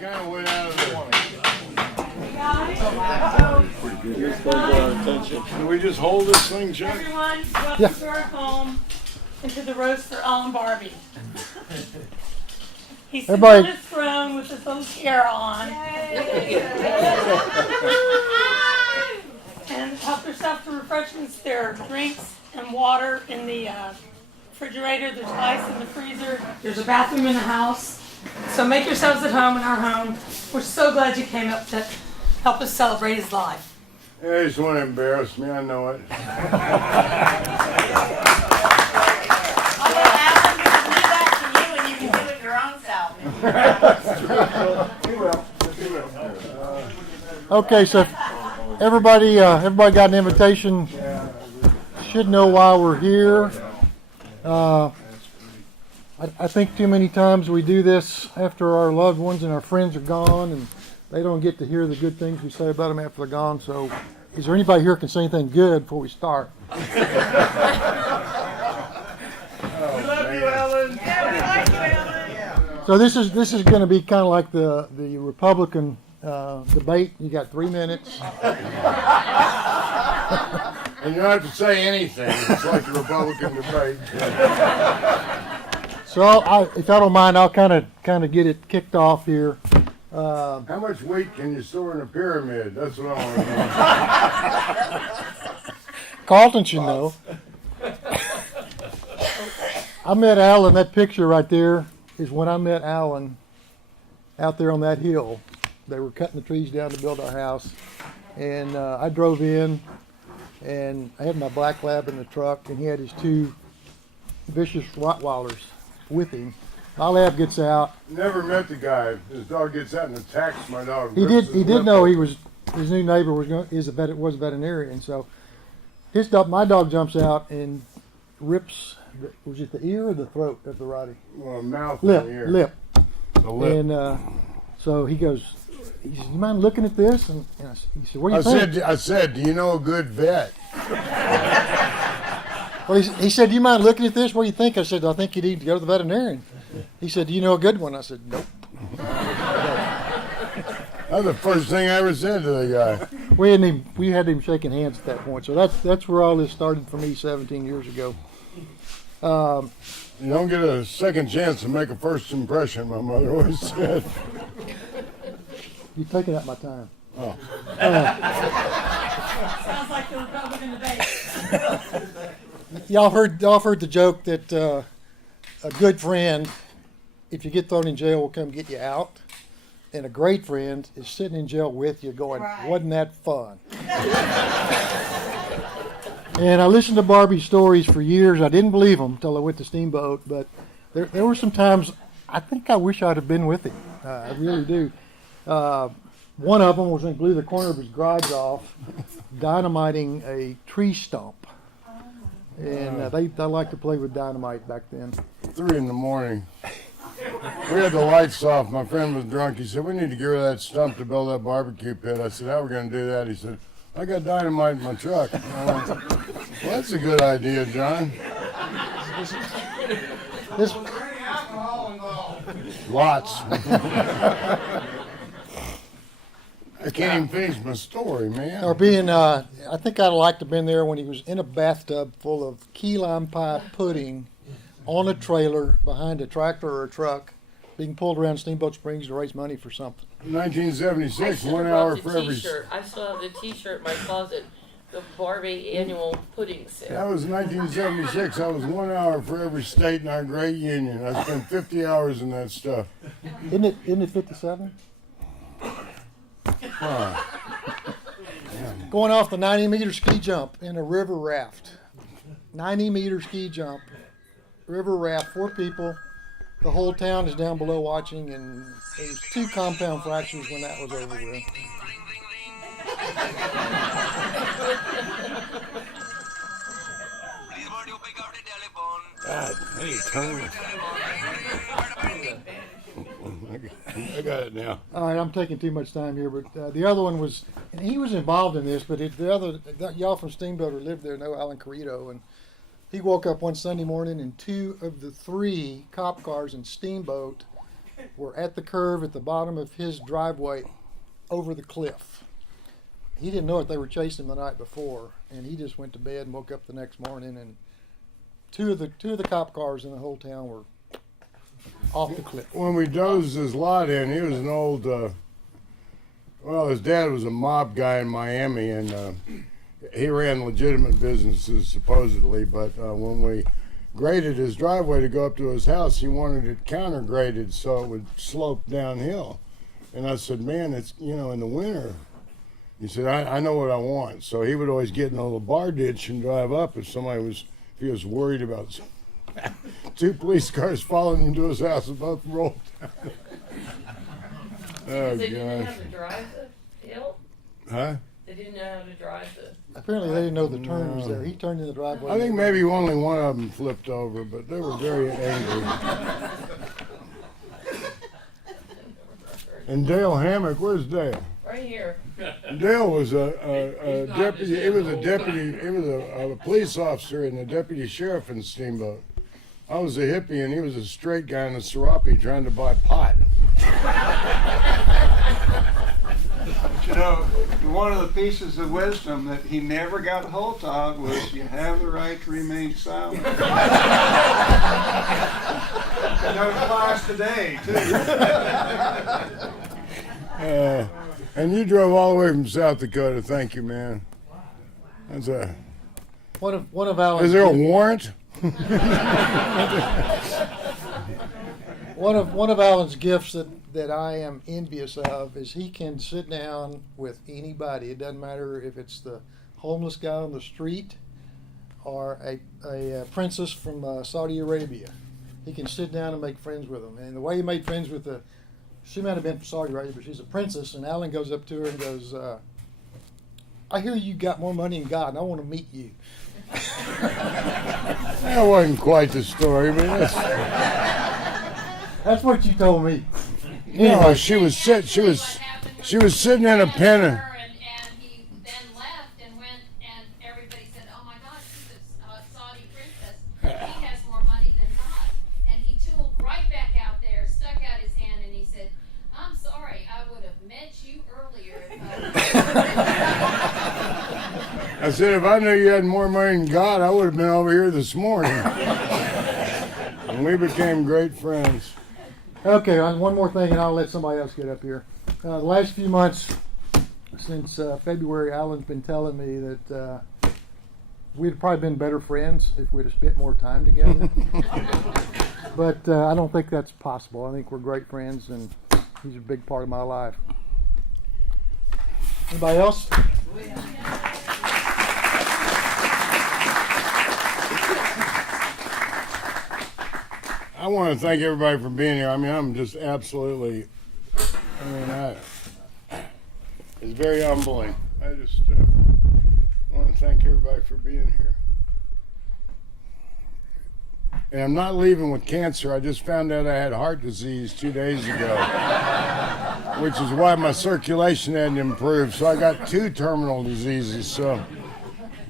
kind of went out of there. Can we just hold this thing, Chuck? Everyone, welcome to our home and to the roast for Alan Barbee. He's sitting on his throne with his little tiara on. And help yourself to refreshments. There are drinks and water in the refrigerator. There's ice in the freezer. There's a bathroom in the house. So make yourselves at home in our home. We're so glad you came up to help us celebrate his life. Yeah, you just want to embarrass me, I know it. Okay, so everybody got an invitation. Should know why we're here. I think too many times we do this after our loved ones and our friends are gone, and they don't get to hear the good things we say about them after they're gone. So, is there anybody here who can say anything good before we start? We love you, Ellen. Yeah, we like you, Ellen. So this is going to be kind of like the Republican debate. You got 3 minutes. And you don't have to say anything. It's like the Republican debate. So if I don't mind, I'll kind of get it kicked off here. How much weight can you store in a pyramid? That's what I want to know. Carlton should know. I met Alan. That picture right there is when I met Alan out there on that hill. They were cutting the trees down to build our house, and I drove in, and I had my black lab in the truck, and he had his 2 vicious Rottweilers with him. My lab gets out. Never met the guy. His dog gets out and attacks my dog. He did know his new neighbor was a veterinarian. So my dog jumps out and rips. Was it the ear or the throat of the Rottie? Well, mouth lip, and ear. lip. The lip. And so he goes. He says, "You mind looking at this?" And he said, "What do you think?" I said, do you know a good vet? Well, he said, "Do you mind looking at this? What do you think?" I said, "I think you need to go to the veterinarian." He said, "Do you know a good one?" I said, "Nope." That's the first thing I ever said to the guy. We had him shaking hands at that point. So that's where all this started for me 17 years ago. You don't get a second chance to make a first impression, my mother always said. You're taking up my time. Oh. Sounds like the Republican debate. Y'all heard the joke that a good friend, if you get thrown in jail, will come get you out, and a great friend is sitting in jail with you, going, Right. "Wasn't that fun?" And I listened to Barbie's stories for years. I didn't believe them until I went to Steamboat, but there were some times I think I wish I'd have been with him. I really do. One of them was when he blew the corner of his garage off, dynamiting a tree stump. And they like to play with dynamite back then. 3 in the morning. We had the lights off. My friend was drunk. He said, we need to get rid of that stump to build that barbecue pit. I said, how are we going to do that? He said, I got dynamite in my truck. I went, well, that's a good idea, John. This Lots. I can't even finish my story, man. or being, I think I'd like to have been there when he was in a bathtub full of key lime pie pudding on a trailer behind a tractor or a truck being pulled around Steamboat Springs to raise money for something. 1976, I 1 still hour brought the for every... T-shirt. I still have the T-shirt in my closet. The Barbie annual pudding sale. That was 1976. I was 1 hour for every state in our great union. I spent 50 hours in that stuff. Isn't it 57? Huh. Going off the 90-meter ski jump in a river raft. 90-meter ski jump, river raft, 4 people. The whole town is down below watching, and there was 2 compound fractures when that was over with. God, hey, turn it. I got it now. All right, I'm taking too much time here, but the other one was, and he was involved in this, but y'all from Steamboat who lived there know Alan Carrito, and he woke up one Sunday morning and 2 of the 3 cop cars in Steamboat were at the curve at the bottom of his driveway over the cliff. He didn't know it. They were chasing him the night before, and he just went to bed and woke up the next morning, and two of the cop cars in the whole town were off the cliff. When we dozed his lot in, he was an old, well, his dad was a mob guy in Miami, and he ran legitimate businesses supposedly, but when we graded his driveway to go up to his house, he wanted it counter graded so it would slope downhill. And I said, man, it's, in the winter. He said, I know what I want. So he would always get in a little bar ditch and drive up if he was worried about two police cars following him to his house and both rolled down. Oh, They didn't know gosh. how to drive the hill? Huh? They didn't know how to drive the... Apparently, they didn't know the turn was there. He turned in the driveway. I think maybe only one of them flipped over, but they were very angry. And Dale Hammock, where's Dale? Right here. Dale was a deputy. He was a deputy. He was a police officer and a deputy sheriff in Steamboat. I was a hippie and he was a straight guy in a serape trying to buy pot. One of the pieces of wisdom that he never got hold of was you have the right to remain silent. That applies today, too. And you drove all the way from South Dakota. Thank you, man. That's a. One of Alan's Is there a warrant? one of Alan's gifts that I am envious of is he can sit down with anybody. It doesn't matter if it's the homeless guy on the street or a princess from Saudi Arabia. He can sit down and make friends with them. And the way he made friends with she might have been from Saudi Arabia, but she's a princess. And Alan goes up to her and goes, I hear you got more money than God, and I want to meet you. That wasn't quite the story, but That's what you told me. no, she was sitting in a pen. And he then left and went, and everybody said, "Oh my God, she's a Saudi princess. He has more money than God." And he tooled right back out there, stuck out his hand, and he said, "I'm sorry, I would have met you earlier if I." I said, if I knew you had more money than God, I would have been over here this morning. And we became great friends. Okay, one more thing, and I'll let somebody else get up here. The last few months, since February, Alan's been telling me that we'd have probably been better friends if we'd have spent more time together. But I don't think that's possible. I think we're great friends, and he's a big part of my life. Anybody else? I want to thank everybody for being here. I mean, I'm just absolutely, it's very humbling. I just want to thank everybody for being here. And I'm not leaving with cancer. I just found out I had heart disease 2 days ago, which is why my circulation hadn't improved. So I got 2 terminal diseases. So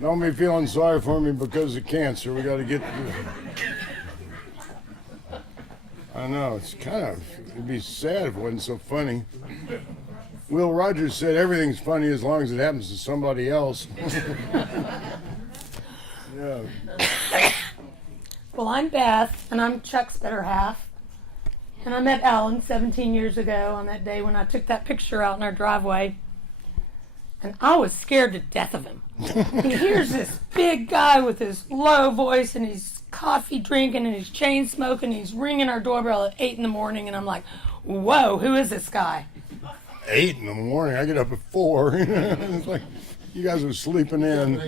don't be feeling sorry for me because of cancer. We got to get through. I know, it'd be sad if it wasn't so funny. Will Rogers said everything's funny as long as it happens to somebody else. Yeah. Well, I'm Beth, and I'm Chuck's better half. And I met Alan 17 years ago on that day when I took that picture out in our driveway. And I was scared to death of him. Here's this big guy with his low voice, and he's coffee drinking, and he's chain smoking, and he's ringing our doorbell at 8 in the morning, and I'm like, whoa, who is this guy? 8 in the morning, I get up at 4. It's like, you guys are sleeping in.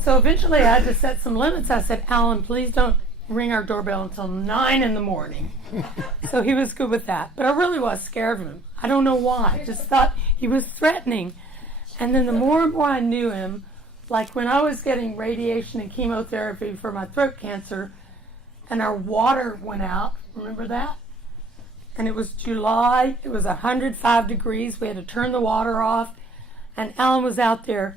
So eventually I had to set some limits. I said, Alan, please don't ring our doorbell until 9 in the morning. So he was good with that. But I really was scared of him. I don't know why. I just thought he was threatening. And then the more and more I knew him, like when I was getting radiation and chemotherapy for my throat cancer, and our water went out, remember that? And it was July, it was 105 degrees, we had to turn the water off, and Alan was out there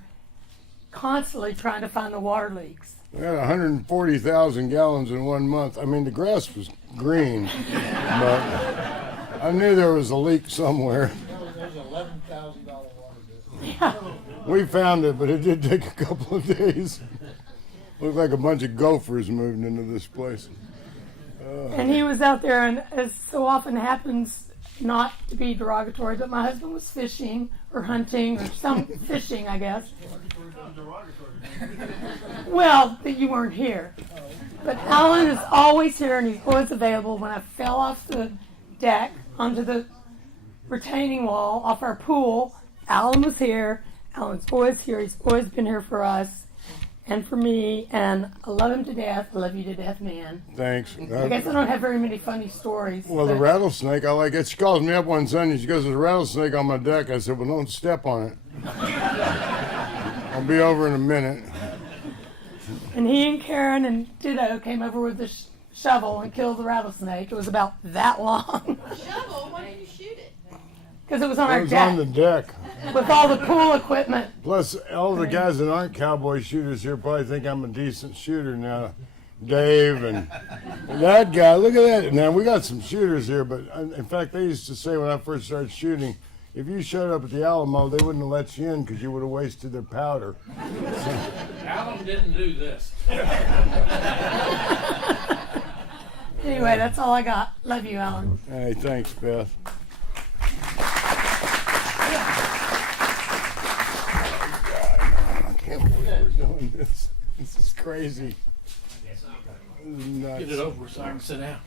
constantly trying to find the water leaks. We had 140,000 gallons in 1 month. I mean, the grass was green, but I knew there was a leak somewhere. There's an $11,000 water bill. We found it, but it did take a couple of days. Looked like a bunch of gophers moved into this place. And he was out there, and as so often happens, not to be derogatory, but my husband was fishing or hunting or some fishing, I guess. Well, that you weren't here. But Alan is always here, and he's always available. When I fell off the deck onto the retaining wall off our pool, Alan was here. Alan's always here. He's always been here for us and for me, and I love him to death. I love you to death, man. Thanks. I guess I don't have very many funny stories. Well, the but- rattlesnake, I like it. She calls me up one Sunday. She goes, "There's a rattlesnake on my deck." I said, "Well, don't step on it." I'll be over in a minute. And he and Karen and Ditto came over with the shovel and killed the rattlesnake. It was about that long Shovel, why didn't you shoot it? because it was on It our was on the deck deck. with all the pool equipment. Plus, all the guys that aren't cowboy shooters here probably think I'm a decent shooter now. Dave and that guy. Look at that. Now, we got some shooters here, but in fact, they used to say when I first started shooting, if you showed up at the Alamo, they wouldn't have let you in because you would have wasted their powder. Alan didn't do this. Anyway, that's all I got. Love you, Alan. Hey, thanks, Beth. I can't believe we're doing this. This is crazy. This is nuts. Get it over so I can sit down.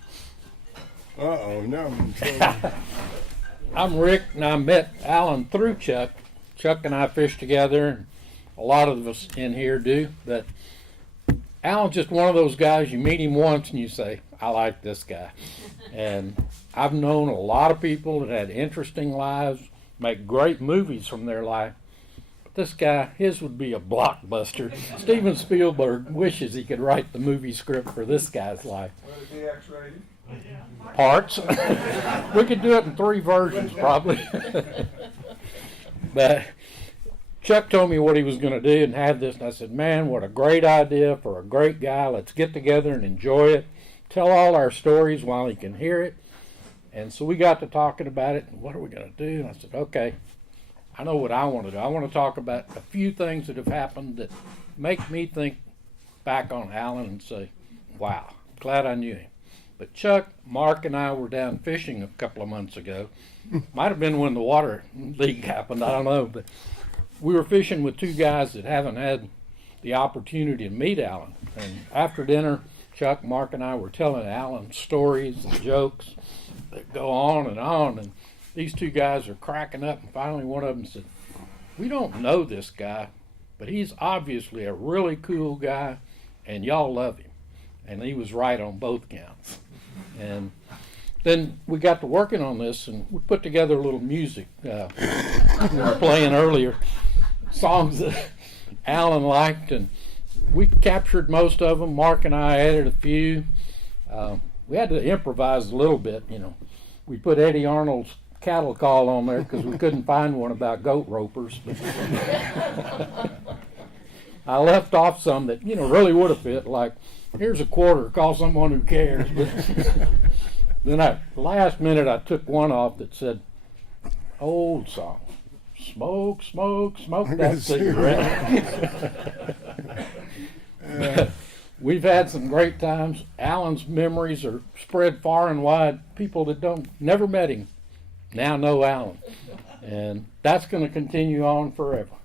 Uh-oh, now I'm in trouble. I'm Rick, and I met Alan through Chuck. Chuck and I fish together, and a lot of us in here do. But Alan's just one of those guys, you meet him once and you say, I like this guy. And I've known a lot of people that had interesting lives, make great movies from their life. But this guy, his would be a blockbuster. Steven Spielberg wishes he could write the movie script for this guy's life. Would it be X-rated? Parts. We could do it in 3 versions probably. But Chuck told me what he was going to do and have this, and I said, man, what a great idea for a great guy. Let's get together and enjoy it. Tell all our stories while he can hear it. And so we got to talking about it, and what are we going to do? And I said, okay, I know what I want to do. I want to talk about a few things that have happened that make me think back on Alan and say, wow, glad I knew him. But Chuck, Mark, and I were down fishing a couple of months ago. Might have been when the water leak happened, I don't know. But we were fishing with 2 guys that haven't had the opportunity to meet Alan. And after dinner, Chuck, Mark, and I were telling Alan stories and jokes that go on. And these 2 guys are cracking up. And finally one of them said, we don't know this guy, but he's obviously a really cool guy, and y'all love him. And he was right on both counts. And then we got to working on this, and we put together a little music. We were playing earlier songs that Alan liked, and we captured most of them. Mark and I added a few. We had to improvise a little bit, you know. We put Eddie Arnold's cattle call on there because we couldn't find one about goat ropers. But I left off some that, you know, really would have fit, like, here's a quarter, call someone who cares. But then last minute I took one off that said, old song, smoke, smoke, smoke that cigarette. We've had some great times. Alan's memories are spread far and wide. People that never met him now know Alan. And that's going to continue on forever.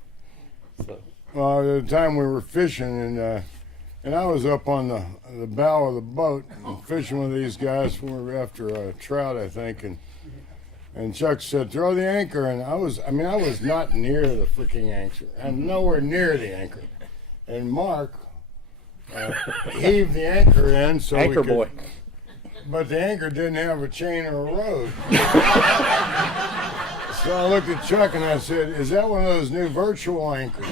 So. Well, at the time we were fishing, and I was up on the bow of the boat fishing with these guys. We were after a trout, I think, and Chuck said, "Throw the anchor." And I was not near the freaking anchor. I'm nowhere near the anchor. And Mark heaved the anchor in so Anchor we could, boy. but the anchor didn't have a chain or a rope. So I looked at Chuck and I said, "Is that one of those new virtual anchors?"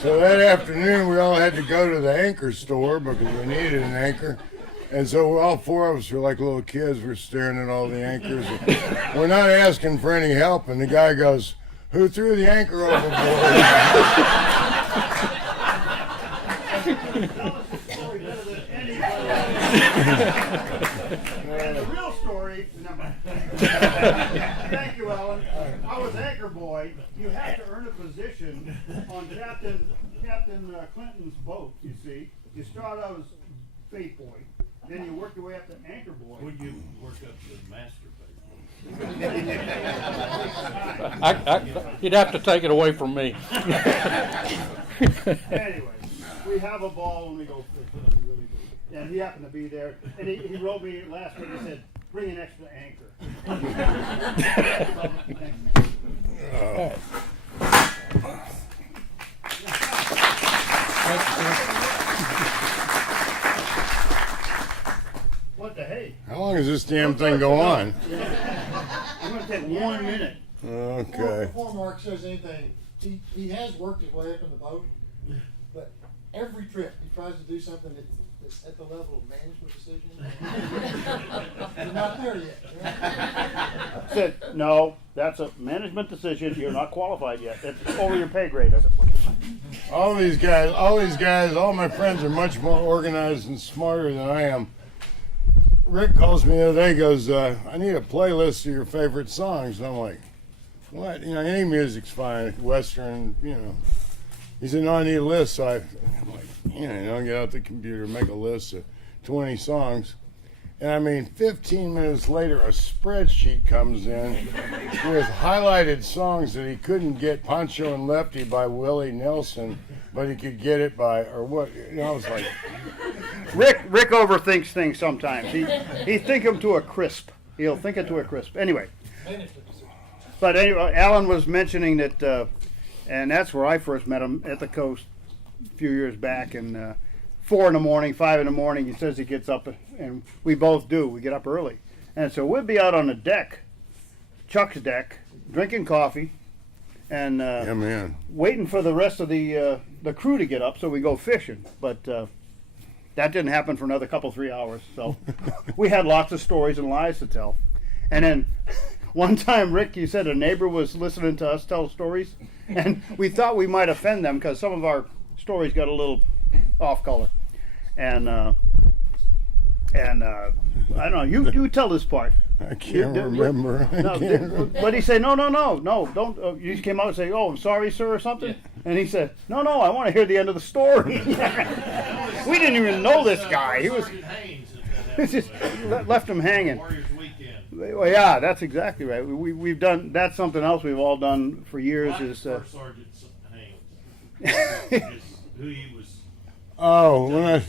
So that afternoon, we all had to go to the anchor store because we needed an anchor. And so all 4 of us were like little kids. We're staring at all the anchors. We're not asking for any help. And the guy goes, "Who threw the anchor overboard?" And the real story, thank you, Alan. I was anchor boy. You have to earn a position on Captain Clinton's boat, you see. You start out as bait boy, then you work your way up to anchor boy. Would you work up to master You'd have to take it away from me. Anyway, we have a ball when we go fishing, we really do. And he happened to be there, and he wrote me last week, he said, bring an extra anchor. What the hey? How long does this damn thing go on? I'm going to take 1 minute. Okay. Before Mark says anything, he has worked his way up in the boat, but every trip he tries to do something that's at the level of management decision. You're not there yet. Said, no, that's a management decision. You're not qualified yet. It's over your pay grade. I said, All my friends are much more organized and smarter than I am. Rick calls me the other day, goes, I need a playlist of your favorite songs. And I'm like, what? You know, any music's fine, Western, you know. He said, no, I need a list. So I'm like, you know, get out the computer, make a list of 20 songs. And I mean, 15 minutes later, a spreadsheet comes in with highlighted songs that he couldn't get Pancho and Lefty by Willie Nelson, but he could get it by, or what, you know, I was like. Rick overthinks things sometimes. He think them to a crisp. He'll think it to a crisp. Anyway. But anyway, Alan was mentioning that, and that's where I first met him, at the coast a few years back. And 4 in the morning, 5 in the morning, he says he gets up, and we both do. We get up early. And so we'll be out on the deck, Chuck's deck, drinking coffee, and Yeah, man. waiting for the rest of the crew to get up so we go fishing. But that didn't happen for another 3 hours. So we had lots of stories and lies to tell. And then one time, Rick, you said a neighbor was listening to us tell stories, and we thought we might offend them because some of our stories got a little off color. And I don't know. You tell this part. I can't remember. But he said, no, don't. You just came out and say, oh, I'm sorry, sir, or something. Yeah. And he said, no, I want to hear the end of the story. We didn't even know this guy. He was just left him hanging. Warriors Weekend. Well, yeah, that's exactly right. We've done, that's something else we've all done for years. Is First Sergeant Haynes. Just who he was. Oh, when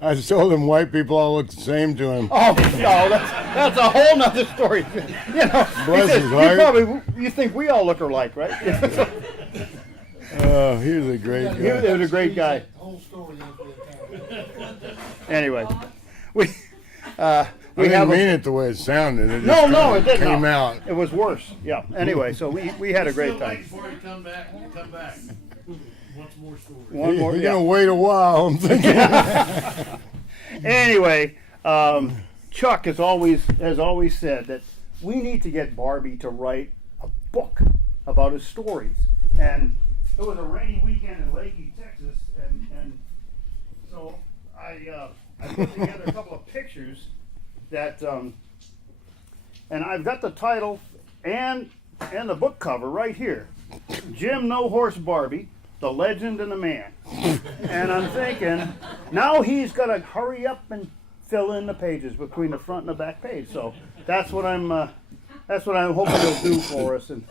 I told him white people all look the same to him. Oh no, that's a whole nother story. You know, Bless his you heart. you think we all look alike, right? Oh, he was a great He guy. was a great guy. Whole story. Anyway, we I didn't have mean it the way it sounded. It just No, kinda it didn't. came No. out. It was worse. Yeah. Anyway, so we had a great Still wait time. before you come back. Come back. Once more story. One more. You're Yeah. gonna wait a while. I'm thinking. Anyway, Chuck has always said that we need to get Barbee to write a book about his stories. And it was a rainy weekend in Leahy, Texas, and so I put together a couple of pictures that, and I've got the title and the book cover right here. Jim No Horse Barbee, the legend and the man. And I'm thinking, now he's got to hurry up and fill in the pages between the front and the back page. So that's what I'm hoping he'll do for us. And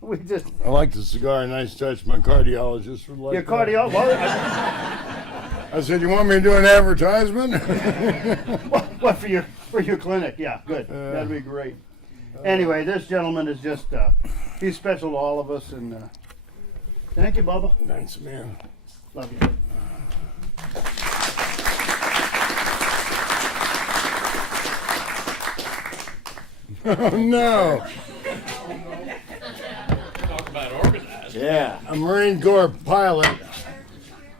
we just I like the cigar. Nice touch. My cardiologist would like your that. cardio. Well, I said, you want me to do an advertisement? what for your clinic? Yeah, good. That'd be great. Anyway, this gentleman is just he's special to all of us, and thank you, Bubba. Thanks, man. Love you. Oh, no. Talk about organized. Yeah. A Marine Corps pilot,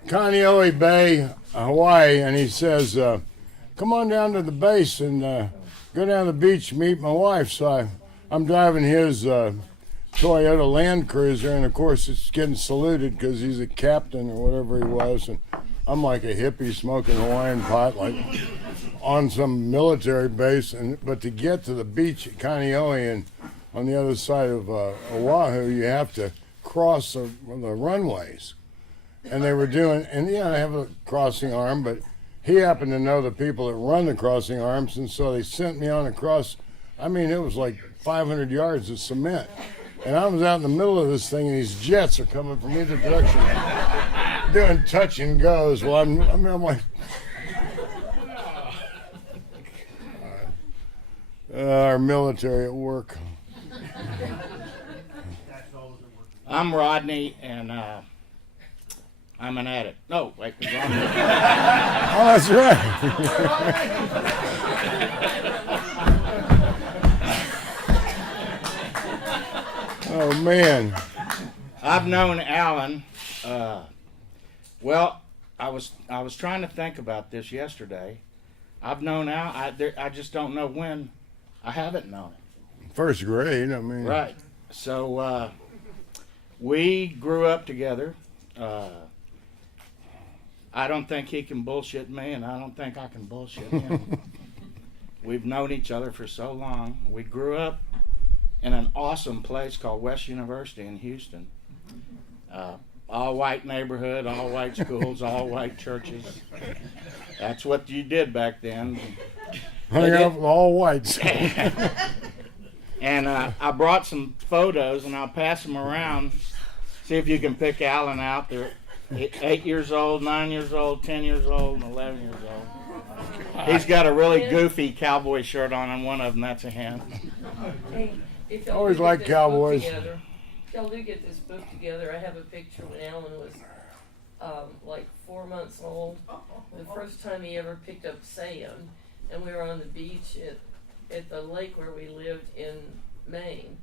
Kaneohe Bay, Hawaii, and he says, come on down to the base and go down to the beach and meet my wife. So I'm driving his Toyota Land Cruiser, and of course it's getting saluted because he's a captain or whatever he was. And I'm like a hippie smoking Hawaiian pot, like on some military base. But to get to the beach at Kaneohe and on the other side of Oahu, you have to cross the runways. And they were doing, and yeah, I have a crossing arm, but he happened to know the people that run the crossing arms, and so they sent me on across. I mean, it was like 500 yards of cement. And I was out in the middle of this thing, and these jets are coming from either direction, doing touch and goes. Well, I'm like, our military at work. I'm Rodney, and I'm an addict. No, wait, wrong. Oh, that's right. Oh man. I've known Alan. Well, I was trying to think about this yesterday. I've known Al. I just don't know when I haven't known him. First grade. I mean. Right. So we grew up together. I don't think he can bullshit me, and I don't think I can bullshit him. We've known each other for so long. We grew up in an awesome place called West University in Houston. All white neighborhood, all white schools, all white churches. That's what you did back then. Hung out with all whites. And I brought some photos, and I'll pass them around. See if you can pick Alan out. They're 8 years old, 9 years old, 10 years old, and 11 years old. He's got a really goofy cowboy shirt on one of them. That's a hint. Hey, if y'all Always do get liked this cowboys. book together, if y'all do get this book together, I have a picture when Alan was like 4 months old. The first time he ever picked up sand, and we were on the beach at the lake where we lived in Maine,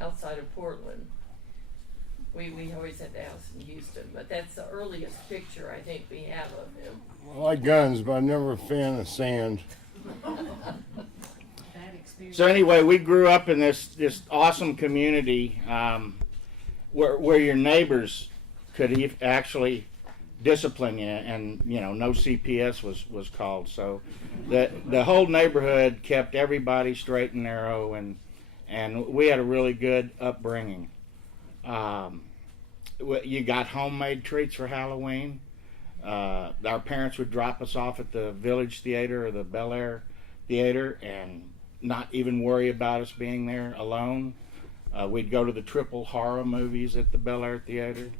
outside of Portland. We always had the house in Houston, but that's the earliest picture I think we have of him. I like guns, but I'm never a fan of sand. So anyway, we grew up in this awesome community where your neighbors could actually discipline you, and no CPS was called. So the whole neighborhood kept everybody straight and narrow, and we had a really good upbringing. You got homemade treats for Halloween. Our parents would drop us off at the Village Theater or the Bel Air Theater and not even worry about us being there alone. We'd go to the triple horror movies at the Bel Air Theater.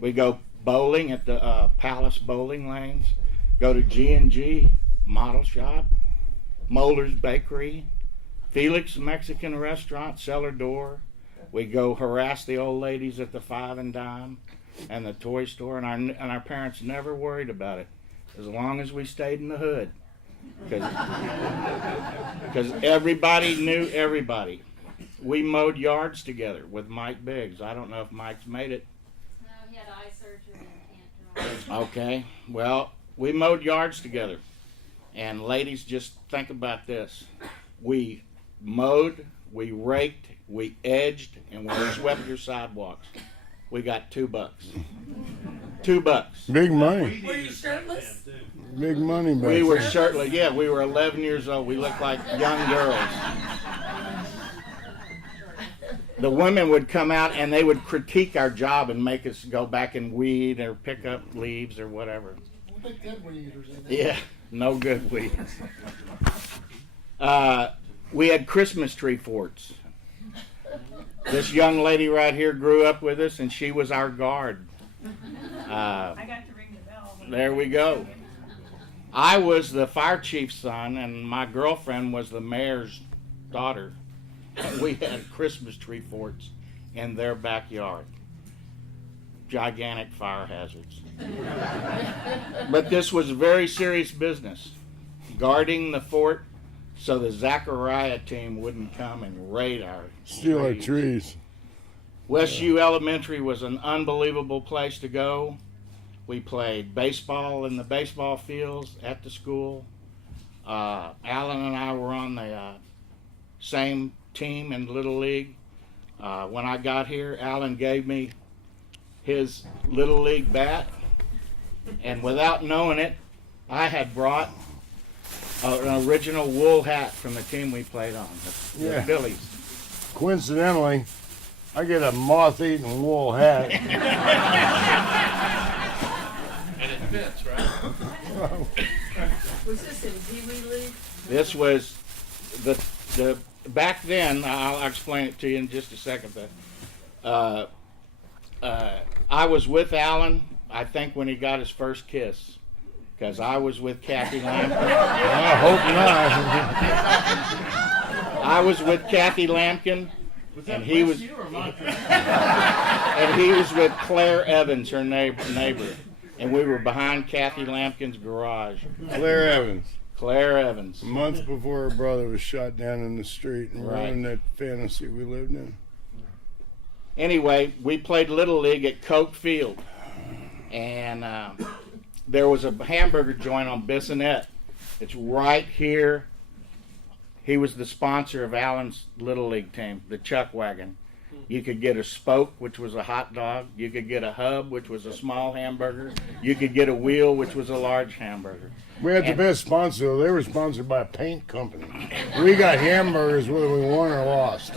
We'd go bowling at the Palace Bowling Lanes. Go to G&G Model Shop, Moeller's Bakery, Felix Mexican Restaurant, Cellar Door. We'd go harass the old ladies at the Five and Dime and the toy store, and our parents never worried about it as long as we stayed in the hood, because everybody knew everybody. We mowed yards together with Mike Biggs. I don't know if Mike's made it. No, he had eye surgery and can't drive. Okay, well, we mowed yards together, and ladies, just think about this. We mowed, we raked, we edged, and we swept your sidewalks. We got $2. $2. Big money. Were you shirtless? Big money, back We were then. shirtless. Yeah, we were 11 years old. We looked like young girls. The women would come out and they would critique our job and make us go back and weed or pick up leaves or whatever. Yeah, no good weeds. We had Christmas tree forts. This young lady right here grew up with us, and she was our guard. I got to ring the bell. There we go. I was the fire chief's son, and my girlfriend was the mayor's daughter. And we had Christmas tree forts in their backyard. Gigantic fire hazards. But this was very serious business. Guarding the fort so the Zachariah team wouldn't come and raid our Steal our trees. trees. West U Elementary was an unbelievable place to go. We played baseball in the baseball fields at the school. Alan and I were on the same team in Little League. When I got here, Alan gave me his Little League bat, And without knowing it, I had brought an original wool hat from the team we played on, the Yeah. Phillies. Coincidentally, I get a moth-eaten wool hat. And it fits, right? Was this in Pee Wee League? This was the back then. I'll explain it to you in just a second. But I was with Alan, I think, when he got his first kiss, because I was with Kathy Lampkin. I hope not. I was with Kathy Lampkin, and he was You or Montreal? and he was with Claire Evans, her neighbor, and we were behind Kathy Lampkin's garage. Claire Evans. Claire Evans. Months before her brother was shot down in the street and Right. ruined that fantasy we lived in. Anyway, we played Little League at Coke Field, and there was a hamburger joint on Bissonnette. It's right here. He was the sponsor of Alan's Little League team, the Chuck Wagon. You could get a spoke, which was a hot dog. You could get a hub, which was a small hamburger. You could get a wheel, which was a large hamburger. We had the best sponsor. They were sponsored by a paint company. We got hamburgers whether we won or lost.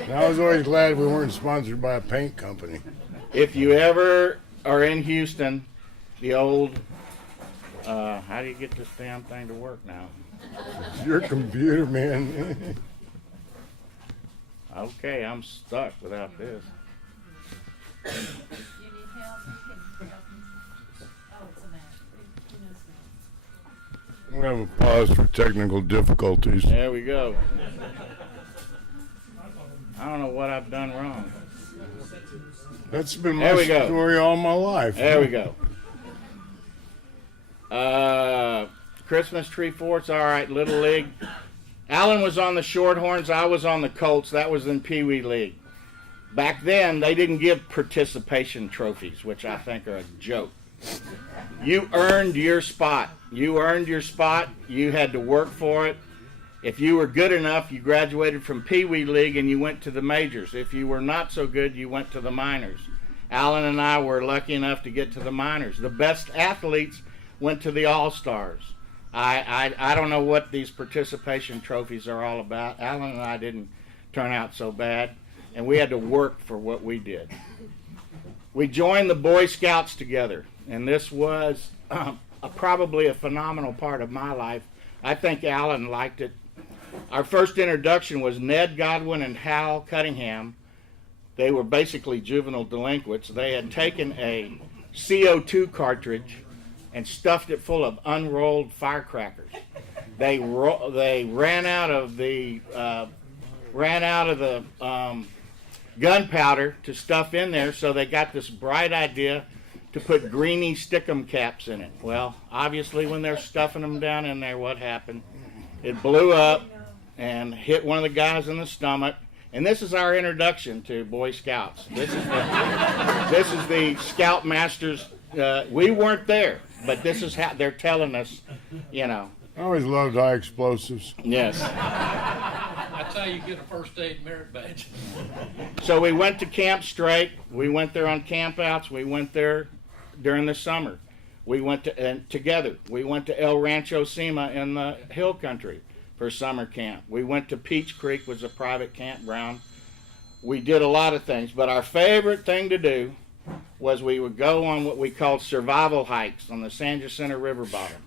And I was always glad we weren't sponsored by a paint company. If you ever are in Houston, the old, how do you get this damn thing to work now? Your computer, man. Okay, I'm stuck without this. You need help, you can help me. Oh, it's a match. Who knows now? We have a pause for technical difficulties. There we go. I don't know what I've done wrong. That's been There my we go. story all my life. There we go. Christmas tree forts, all right, Little League. Alan was on the Shorthorns, I was on the Colts. That was in Pee Wee League. Back then, they didn't give participation trophies, which I think are a joke. You earned your spot. You earned your spot. You had to work for it. If you were good enough, you graduated from Pee Wee League and you went to the majors. If you were not so good, you went to the minors. Alan and I were lucky enough to get to the minors. The best athletes went to the All-Stars. I don't know what these participation trophies are all about. Alan and I didn't turn out so bad, and we had to work for what we did. We joined the Boy Scouts together, and this was probably a phenomenal part of my life. I think Alan liked it. Our first introduction was Ned Godwin and Hal Cunningham. They were basically juvenile delinquents. They had taken a CO2 cartridge and stuffed it full of unrolled firecrackers. They ran out of the gunpowder to stuff in there, so they got this bright idea to put greenie stickum caps in it. Well, obviously when they're stuffing them down in there, what happened? It blew up and hit one of the guys in the stomach. And this is our introduction to Boy Scouts. This is the Scoutmasters. We weren't there, but this is how they're telling us, you know. I always loved high explosives. Yes. That's how you get a first aid merit badge. So we went to Camp Strake. We went there on campouts. We went there during the summer. We went to together. We went to El Rancho Sema in the hill country for summer camp. We went to Peach Creek, was a private campground. We did a lot of things, but our favorite thing to do was we would go on what we called survival hikes on the San Jacinto River bottom.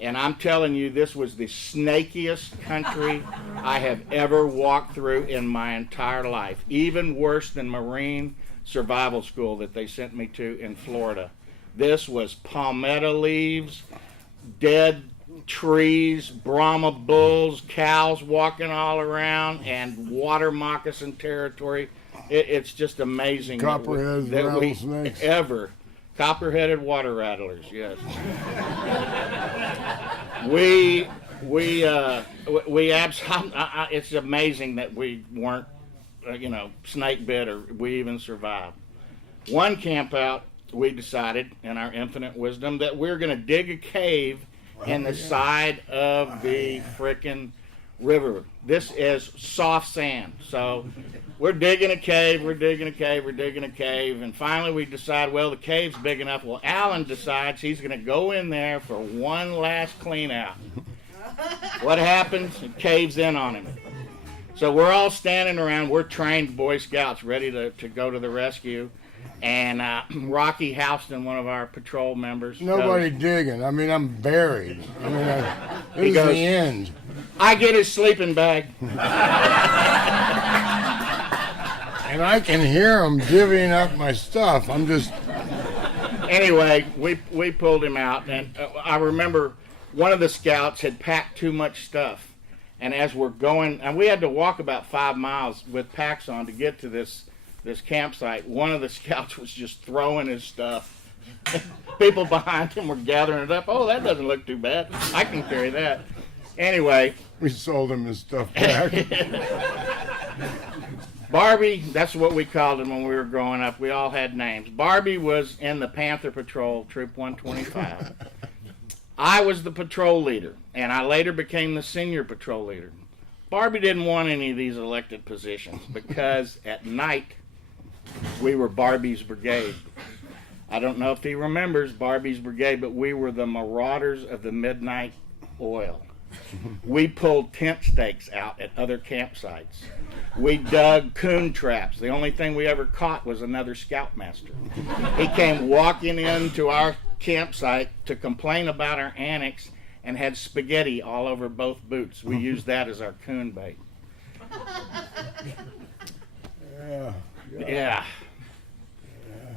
And I'm telling you, this was the snakiest country I have ever walked through in my entire life. Even worse than Marine Survival School that they sent me to in Florida. This was palmetto leaves, dead trees, Brahma bulls, cows walking all around, and water moccasin territory. It's just amazing Copperheads, rattlesnakes. Copper-headed water rattlers, yes. It's amazing that we weren't, snake bit or we even survived. One camp out, we decided in our infinite wisdom that we're going to dig a cave in the side of the frickin' river. This is soft sand. So we're digging a cave, we're digging a cave, we're digging a cave, and finally we decide, well, the cave's big enough. Well, Alan decides he's going to go in there for one last clean out. What happens? It caves in on him. So we're all standing around. We're trained Boy Scouts ready to go to the rescue. And Rocky Houston, one of our patrol members. Nobody goes, digging. I mean, I'm buried. I mean, this He is goes, the end. I get his sleeping bag. And I can hear him divvying up my stuff. I'm just... Anyway, we pulled him out. And I remember one of the scouts had packed too much stuff. And as we're going, and we had to walk about 5 miles with packs on to get to this campsite. One of the scouts was just throwing his stuff. People behind him were gathering it up. Oh, that doesn't look too bad. I can carry that. Anyway. We sold him his stuff back. Barbee, that's what we called him when we were growing up. We all had names. Barbee was in the Panther Patrol, Troop 125. I was the patrol leader, and I later became the senior patrol leader. Barbee didn't want any of these elected positions because at night we were Barbee's brigade. I don't know if he remembers Barbee's brigade, but we were the marauders of the midnight oil. We pulled tent stakes out at other campsites. We dug coon traps. The only thing we ever caught was another scoutmaster. He came walking into our campsite to complain about our annex and had spaghetti all over both boots. We used that as our coon bait. Yeah.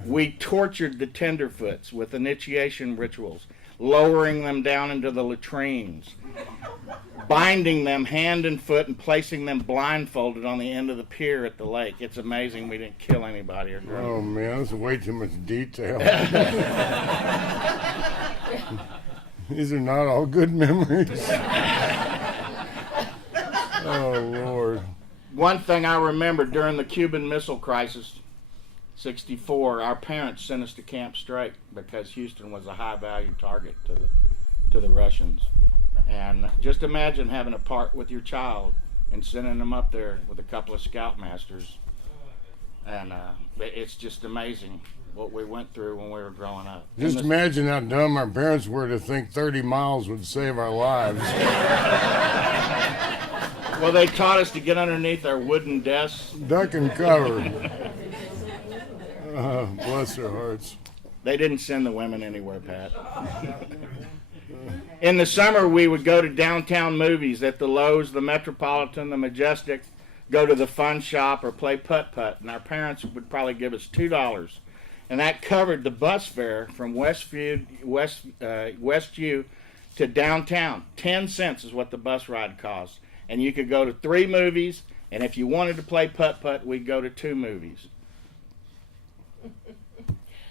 We tortured the tenderfoots with initiation rituals, lowering them down into the latrines, binding them hand and foot and placing them blindfolded on the end of the pier at the lake. It's amazing we didn't kill anybody or grow. Oh man, that's way too much detail. These are not all good memories. Oh Lord. One thing I remember during the Cuban Missile Crisis, 1964, our parents sent us to Camp Straight because Houston was a high-value target to the Russians. And just imagine having a part with your child and sending them up there with a couple of scoutmasters. And it's just amazing what we went through when we were growing up. Just imagine how dumb our parents were to think 30 miles would save our lives. Well, they taught us to get underneath our wooden desks. Duck and cover. Bless their hearts. They didn't send the women anywhere, Pat. In the summer, we would go to downtown movies at the Lowe's, the Metropolitan, the Majestic, go to the Fun Shop, or play putt-putt. And our parents would probably give us $2. And that covered the bus fare from Westview to downtown. 10 cents is what the bus ride cost. And you could go to 3 movies, and if you wanted to play putt-putt, we'd go to 2 movies.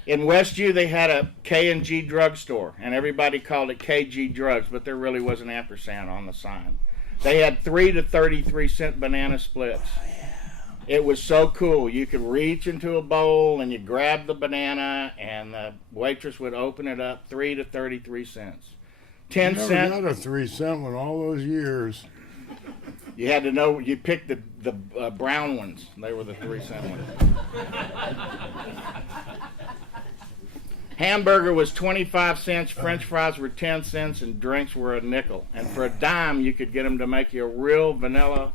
In Westview, they had a K&G drugstore, and everybody called it KG Drugs, but there really was an ampersand on the sign. They had 3 to 33-cent banana splits. It was so cool. You could reach into a bowl, and you grab the banana, and the waitress would open it up, 3 to 33 cents. 10 cents. Never got a 3-cent one all those years. You had to know, you picked the brown ones. They were the 3-cent ones. Hamburger was 25 cents, French fries were 10 cents, and drinks were a nickel. And for a dime, you could get them to make you a real vanilla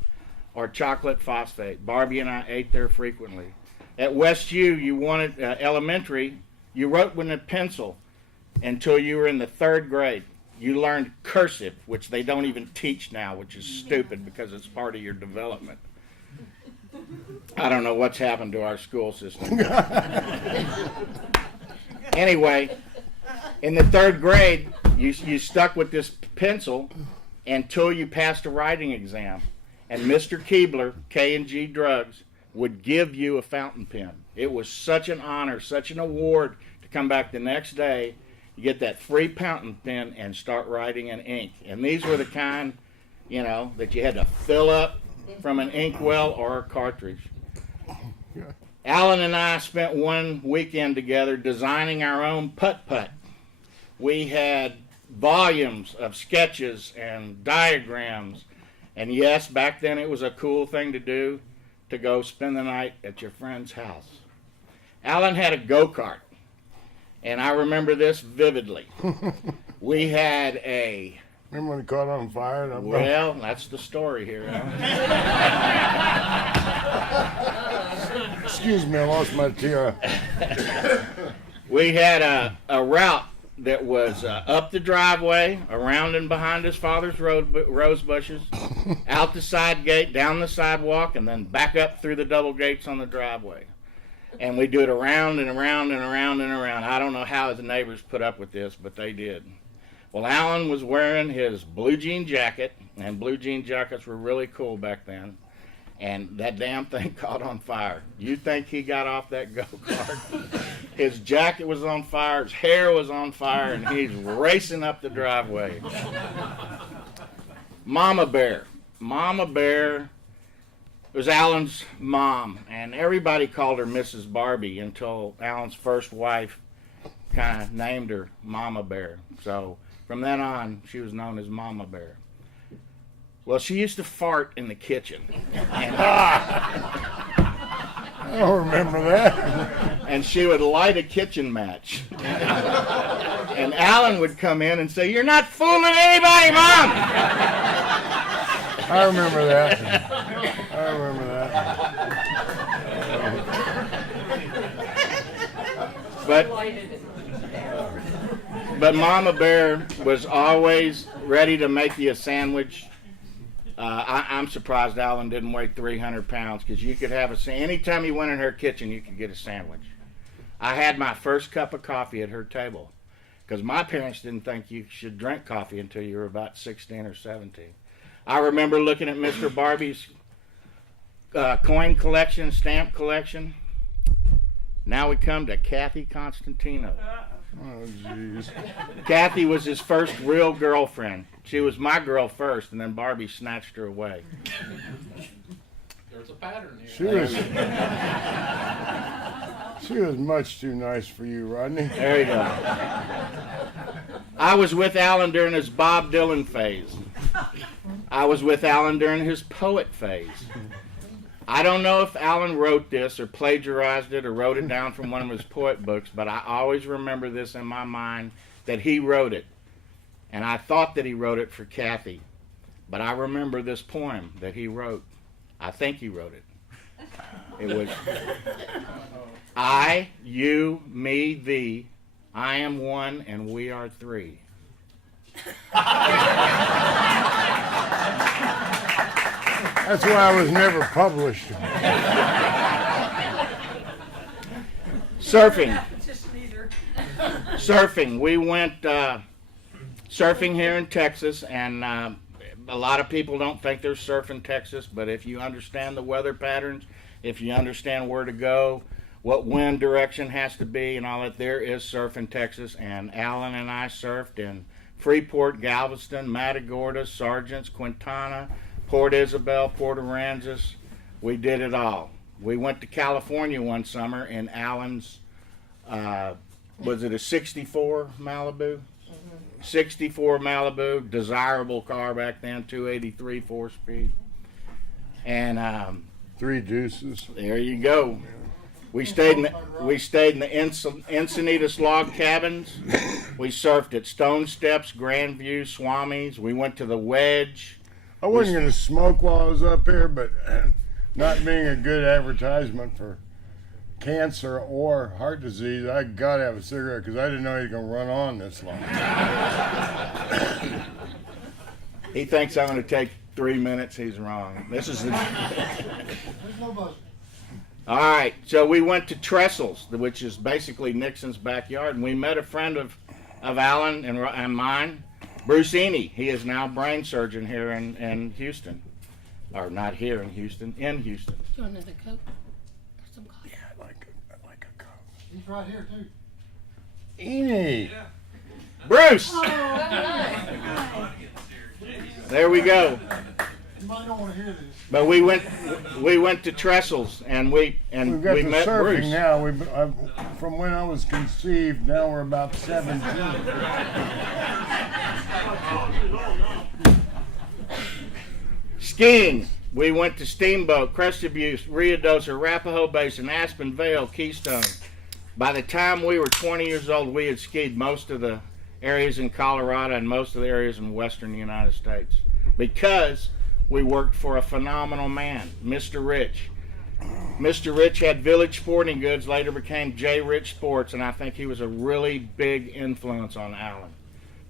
or chocolate phosphate. Barbee and I ate there frequently. At Westview, you wanted elementary, you wrote with a pencil until you were in the 3rd grade. You learned cursive, which they don't even teach now, which is stupid because it's part of your development. I don't know what's happened to our school system. Anyway, in the 3rd grade, you stuck with this pencil until you passed a writing exam. And Mr. Keebler, K&G Drugs, would give you a fountain pen. It was such an honor, such an award to come back the next day, you get that free fountain pen and start writing in ink. And these were the kind, that you had to fill up from an inkwell or a cartridge. Alan and I spent one weekend together designing our own putt-putt. We had volumes of sketches and diagrams And yes, back then it was a cool thing to do, to go spend the night at your friend's house. Alan had a go-kart, and I remember this vividly. We had a... Remember when it caught on fire? Well, that's the story here, Alan. Excuse me, I lost my tiara. We had a route that was up the driveway, around and behind his father's rose bushes, out the side gate, down the sidewalk, and then back up through the double gates on the driveway. And we do it around and around and around and around. I don't know how the neighbors put up with this, but they did. Well, Alan was wearing his blue jean jacket, and blue jean jackets were really cool back then. And that damn thing caught on fire. You think he got off that go-kart? His jacket was on fire, his hair was on fire, and he's racing up the driveway. Mama Bear. Mama Bear was Alan's mom, and everybody called her Mrs. Barbee until Alan's first wife kind of named her Mama Bear. So from then on, she was known as Mama Bear. Well, she used to fart in the kitchen. I don't remember that. And she would light a kitchen match. And Alan would come in and say, "You're not fooling anybody, Mom!" I remember that. I remember that. But Mama Bear was always ready to make you a sandwich. I'm surprised Alan didn't weigh 300 pounds, because you could have anytime you went in her kitchen, you could get a sandwich. I had my first cup of coffee at her table, because my parents didn't think you should drink coffee until you were about 16 or 17. I remember looking at Mr. Barbee's coin collection, stamp collection. Now we come to Kathy Constantino. Oh, jeez. Kathy was his first real girlfriend. She was my girl first, and then Barbee snatched her away. There's a pattern here. She was much too nice for you, Rodney. There you go. I was with Alan during his Bob Dylan phase. I was with Alan during his poet phase. I don't know if Alan wrote this or plagiarized it or wrote it down from one of his poet books, but I always remember this in my mind, that he wrote it. And I thought that he wrote it for Kathy. But I remember this poem that he wrote. I think he wrote it. It was, I, you, me, thee, I am one and we are three. That's why I was never published. Surfing. Just neither. Surfing. We went surfing here in Texas, and a lot of people don't think there's surf in Texas, but if you understand the weather patterns, if you understand where to go, what wind direction has to be and all that, there is surf in Texas. And Alan and I surfed in Freeport, Galveston, Matagorda, Sargents, Quintana, Port Isabel, Port Aransas. We did it all. We went to California one summer in Alan's, was it a 64 Malibu? 64 Malibu, desirable car back then, 283 4-speed. And 3 deuces. there you go. We stayed in the Encinitas log cabins. We surfed at Stone Steps, Grandview, Swami's. We went to the Wedge. I wasn't going to smoke while I was up here, but not being a good advertisement for cancer or heart disease, I got to have a cigarette because I didn't know he was going to run on this long. He thinks I'm going to take 3 minutes. He's wrong. This is the... All right, so we went to Trestles, which is basically Nixon's backyard, and we met a friend of Alan and mine, Bruce Eney. He is now brain surgeon here in Houston. Or not here in Houston, in Houston. Do you want another Coke? Or some coffee? Yeah, I like a Coke. He's right here too. Eney. Bruce! Oh, There we go. You might not want to hear this. But we went to Trestles, and we We've got the met surfing Bruce. now. From when I was conceived, now we're about 17. Skiing. We went to Steamboat, Crested Butte, Ruidoso, Arapahoe Basin, Aspen Vale, Keystone. By the time we were 20 years old, we had skied most of the areas in Colorado and most of the areas in western United States because we worked for a phenomenal man, Mr. Rich. Mr. Rich had Village Sporting Goods, later became J. Rich Sports, and I think he was a really big influence on Alan.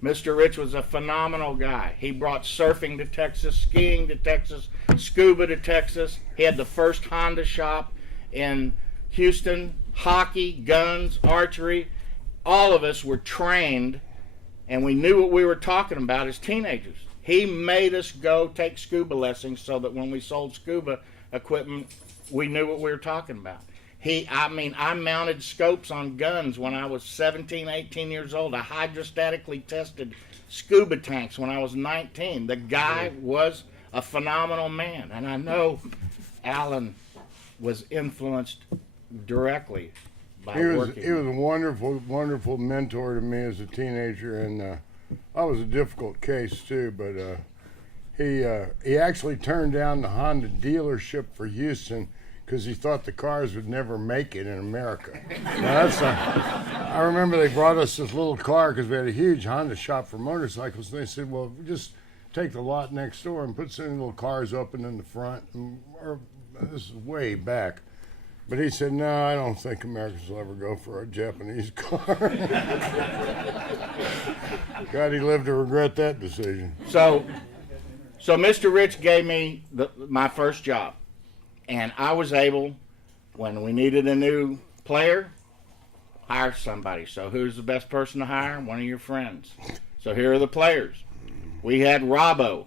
Mr. Rich was a phenomenal guy. He brought surfing to Texas, skiing to Texas, scuba to Texas. He had the first Honda shop in Houston, hockey, guns, archery. All of us were trained, and we knew what we were talking about as teenagers. He made us go take scuba lessons so that when we sold scuba equipment, we knew what we were talking about. I mounted scopes on guns when I was 17, 18 years old. I hydrostatically tested scuba tanks when I was 19. The guy was a phenomenal man, and I know Alan was influenced directly by working. He was a wonderful, wonderful mentor to me as a teenager, and I was a difficult case too, but he actually turned down the Honda dealership for Houston because he thought the cars would never make it in America. Now I remember they brought us this little car because we had a huge Honda shop for motorcycles, and they said, well, just take the lot next door and put some little cars open in the front. This is way back. But he said, no, I don't think Americans will ever go for a Japanese car. God, he lived to regret that decision. So Mr. Rich gave me my first job. And I was able, when we needed a new player, hire somebody. So who's the best person to hire? One of your friends. So here are the players. We had Robbo,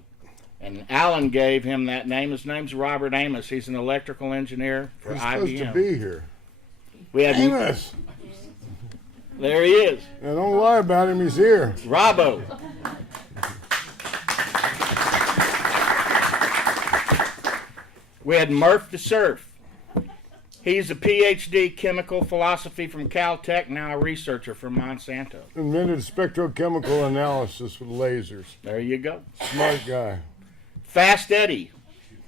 and Alan gave him that name. His name's Robert Amos. He's an electrical engineer for He's IBM. supposed to be here. We had Amos! There he is. Now, don't lie about him, he's here. Robbo. We had Murph the Surf. He's a PhD chemical philosophy from Caltech, now a researcher from Monsanto. Invented spectrochemical analysis with lasers. There you go. Smart guy. Fast Eddie,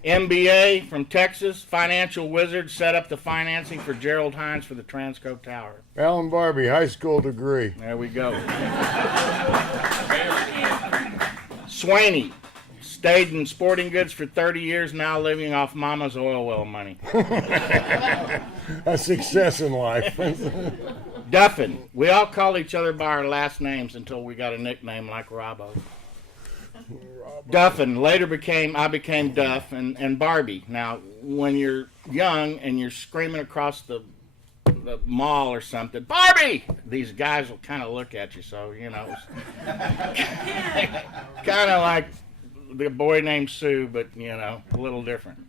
MBA from Texas, financial wizard, set up the financing for Gerald Hines for the Transco Tower. Alan Barbee, high school degree. There we go. Swaney, stayed in sporting goods for 30 years, now living off Mama's oil well money. A success in life. Duffin, we all call each other by our last names until we got a nickname like Robbo. Duffin, later I became Duff and Barbie. Now, when you're young and you're screaming across the mall or something, Barbie! These guys will kind of look at you, so, you know, kind of like the boy named Sue, but, you know, a little different.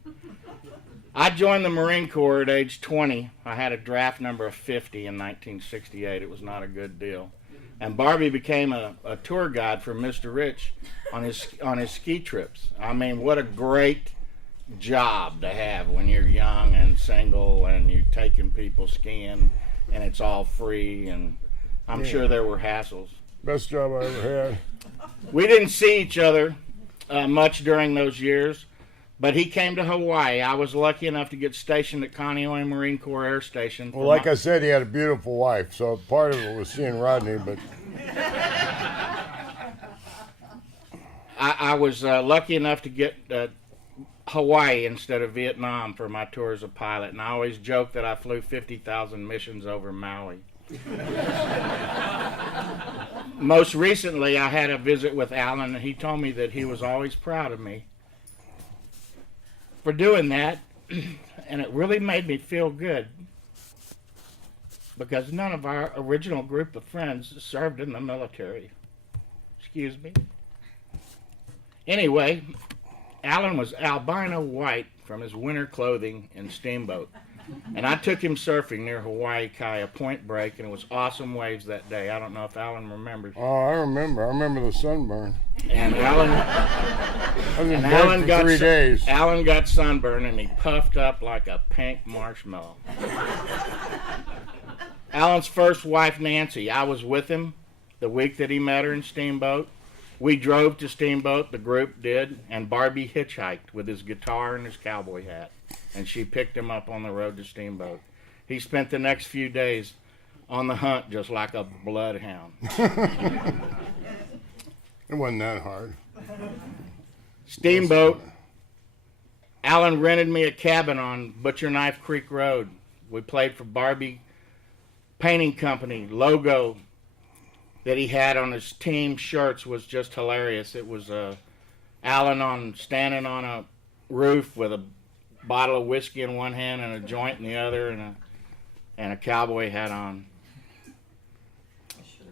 I joined the Marine Corps at age 20. I had a draft number of 50 in 1968. It was not a good deal. And Barbie became a tour guide for Mr. Rich on his ski trips. I mean, what a great job to have when you're young and single and you're taking people skiing and it's all free, and I'm sure there were hassles. Best job I ever had. We didn't see each other much during those years, but he came to Hawaii. I was lucky enough to get stationed at Kaneohe Marine Corps Air Station. Well, like I said, he had a beautiful wife, so part of it was seeing Rodney, but... I was lucky enough to get Hawaii instead of Vietnam for my tour as a pilot, and I always joke that I flew 50,000 missions over Maui. Most recently, I had a visit with Alan, and he told me that he was always proud of me for doing that, and it really made me feel good because none of our original group of friends served in the military. Excuse me. Anyway, Alan was albino white from his winter clothing in Steamboat. And I took him surfing near Hawaii Kai, Point Break, and it was awesome waves that day. I don't know if Alan remembers. Oh, I remember. I remember the sunburn. And Alan got 3 days. Alan got sunburned, and he puffed up like a pink marshmallow. Alan's first wife, Nancy, I was with him the week that he met her in Steamboat. We drove to Steamboat, the group did, and Barbee hitchhiked with his guitar and his cowboy hat, and she picked him up on the road to Steamboat. He spent the next few days on the hunt just like a bloodhound. It wasn't that hard. Steamboat, Alan rented me a cabin on Butcher Knife Creek Road. We played for Barbee Painting Company. Logo that he had on his team shirts was just hilarious. It was Alan standing on a roof with a bottle of whiskey in one hand and a joint in the other, and a cowboy hat on.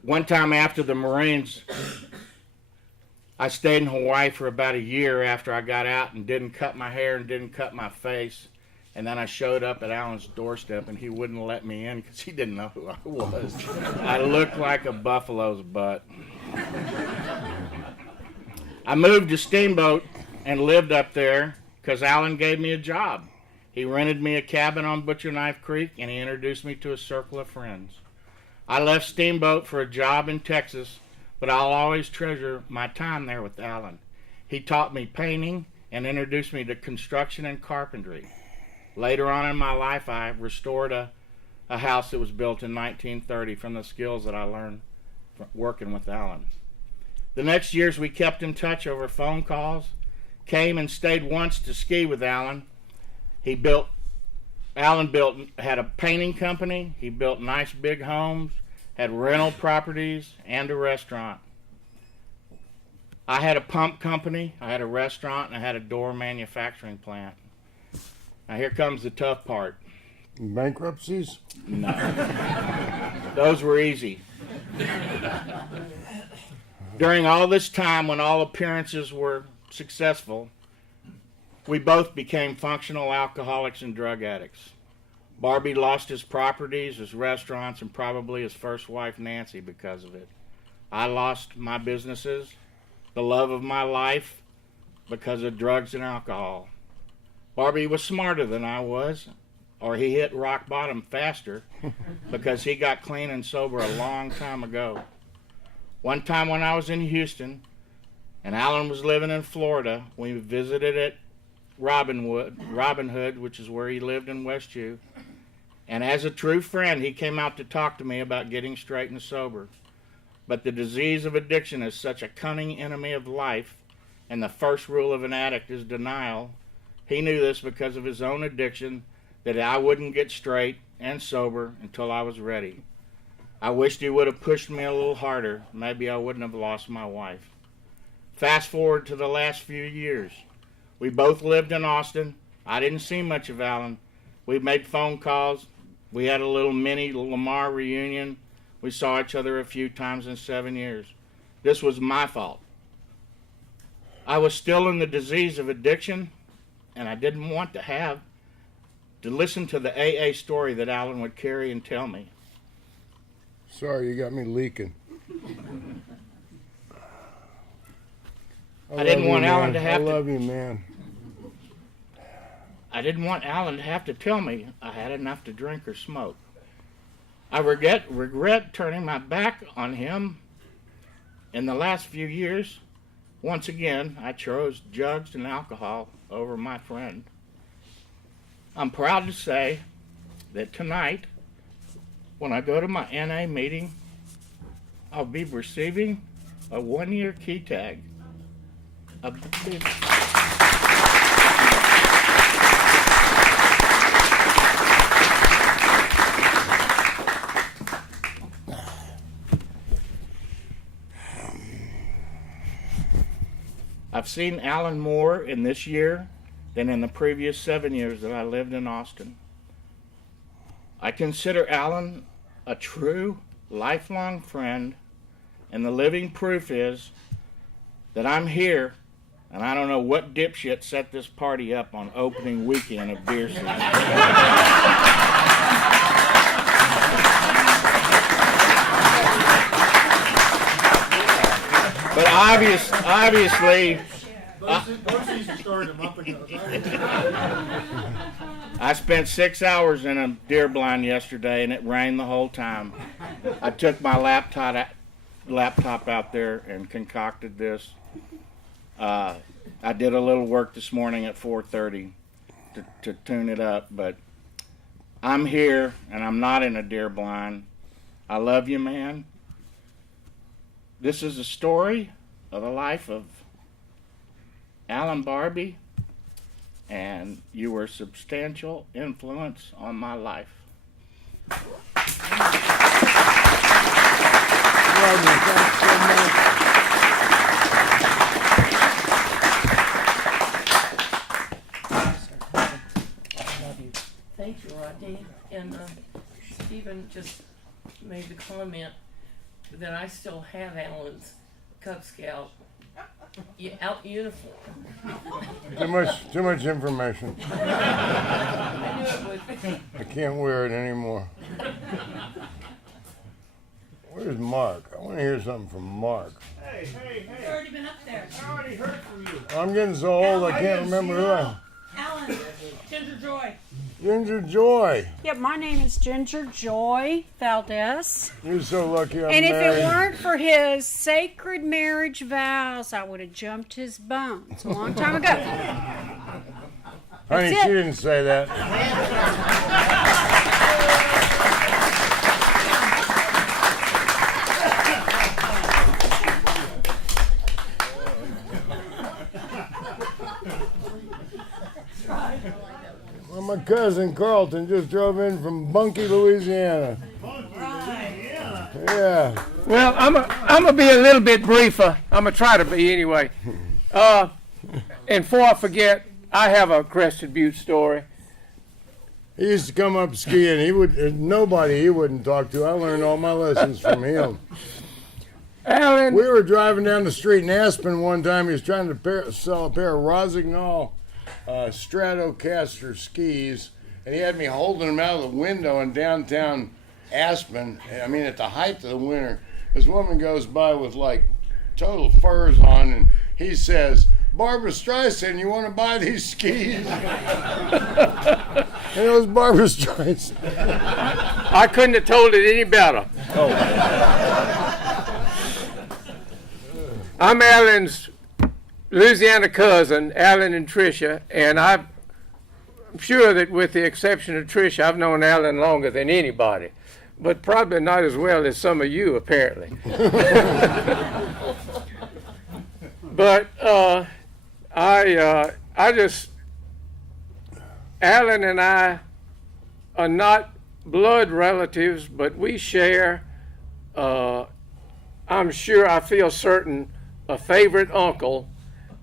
One time after the Marines, I stayed in Hawaii for about a year after I got out and didn't cut my hair and didn't cut my face. And then I showed up at Alan's doorstep and he wouldn't let me in because he didn't know who I was. I looked like a buffalo's butt. I moved to Steamboat and lived up there because Alan gave me a job. He rented me a cabin on Butcher Knife Creek and he introduced me to a circle of friends. I left Steamboat for a job in Texas, but I'll always treasure my time there with Alan. He taught me painting and introduced me to construction and carpentry. Later on in my life, I restored a house that was built in 1930 from the skills that I learned working with Alan. The next years, we kept in touch over phone calls, came and stayed once to ski with Alan. Alan had a painting company. He built nice big homes, had rental properties, and a restaurant. I had a pump company, I had a restaurant, and I had a door manufacturing plant. Now here comes the tough part. Bankruptcies? No. Those were easy. During all this time when all appearances were successful, we both became functional alcoholics and drug addicts. Barbee lost his properties, his restaurants, and probably his first wife, Nancy, because of it. I lost my businesses, the love of my life, because of drugs and alcohol. Barbee was smarter than I was, or he hit rock bottom faster because he got clean and sober a long time ago. One time when I was in Houston and Alan was living in Florida, we visited at Robin Hood, which is where he lived in Westview. And as a true friend, he came out to talk to me about getting straight and sober. But the disease of addiction is such a cunning enemy of life, and the first rule of an addict is denial. He knew this because of his own addiction, that I wouldn't get straight and sober until I was ready. I wished he would have pushed me a little harder. Maybe I wouldn't have lost my wife. Fast forward to the last few years. We both lived in Austin. I didn't see much of Alan. We made phone calls. We had a little mini Lamar reunion. We saw each other a few times in 7 years. This was my fault. I was still in the disease of addiction, and I didn't want to listen to the AA story that Alan would carry and tell me. Sorry, you got me leaking. I didn't want Alan to have I love you, man. I didn't want Alan to have to tell me I had enough to drink or smoke. I regret turning my back on him. In the last few years, once again, I chose drugs and alcohol over my friend. I'm proud to say that tonight, when I go to my NA meeting, I'll be receiving a 1-year key tag. I've seen Alan more in this year than in the previous 7 years that I lived in Austin. I consider Alan a true, lifelong friend, and the living proof is that I'm here, and I don't know what dipshit set this party up on opening weekend of beer season. But obviously, I spent 6 hours in a deer blind yesterday, and it rained the whole time. I took my laptop laptop out there and concocted this. I did a little work this morning at 4:30 to tune it up, but I'm here and I'm not in a deer blind. I love you, man. This is a story of the life of Alan Barbee, and you were a substantial influence on my life. Rodney, thanks so much. Thank you, Rodney. And Stephen just made the comment that I still have Alan's Cub Scout out uniform. Too much information. I knew it would be. I can't wear it anymore. Where's Mark? I want to hear something from Mark. Hey, It's already been up there. I already heard from you. I'm getting so old I can't remember who I am. Alan, Ginger Joy. Ginger Joy. Yep, my name is Ginger Joy Valdez. You're so lucky I'm And if married. it weren't for his sacred marriage vows, I would have jumped his bones a long time ago. Honey, That's she it. didn't say that. Well, my cousin Carlton just drove in from Bunkie, Louisiana. Yeah. Well, I'm gonna be a little bit briefer. I'm gonna try to be anyway. And before I forget, I have a Crested Butte story. He used to come up skiing. He wouldn't talk to. I learned all my lessons from him. Alan, We were driving down the street in Aspen one time. He was trying to sell a pair of Rosignol Stratocaster skis, and he had me holding them out of the window in downtown Aspen. I mean, at the height of the winter, this woman goes by with like total furs on, and he says, "Barbara Streisand, you want to buy these skis?" And it was Barbara Streisand. I couldn't have told it any better. I'm Alan's Louisiana cousin, Alan and Tricia, and I'm sure that with the exception of Tricia, I've known Alan longer than anybody, but probably not as well as some of you, apparently. But Alan and I are not blood relatives, but we share, I'm sure, I feel certain, a favorite uncle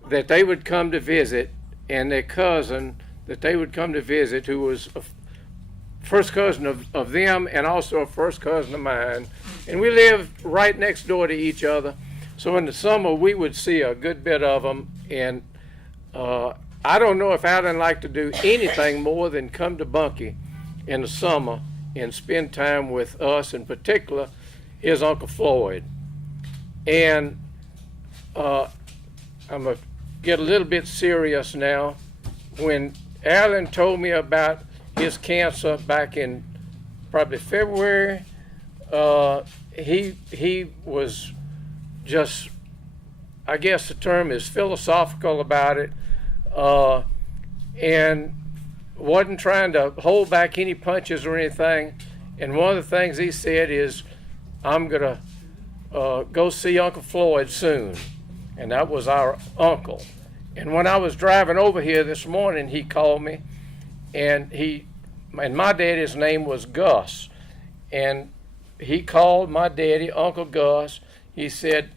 that they would come to visit, and their cousin that they would come to visit, who was a first cousin of them and also a first cousin of mine. And we lived right next door to each other. So in the summer, we would see a good bit of them. And I don't know if Alan liked to do anything more than come to Bunkie in the summer and spend time with us, in particular, his Uncle Floyd. And I'm going to get a little bit serious now. When Alan told me about his cancer back in probably February, he was just, I guess the term is philosophical about it, and wasn't trying to hold back any punches or anything. And one of the things he said is, I'm going to go see Uncle Floyd soon. And that was our uncle. And when I was driving over here this morning, he called me, and my daddy's name was Gus. And he called my daddy, Uncle Gus. He said,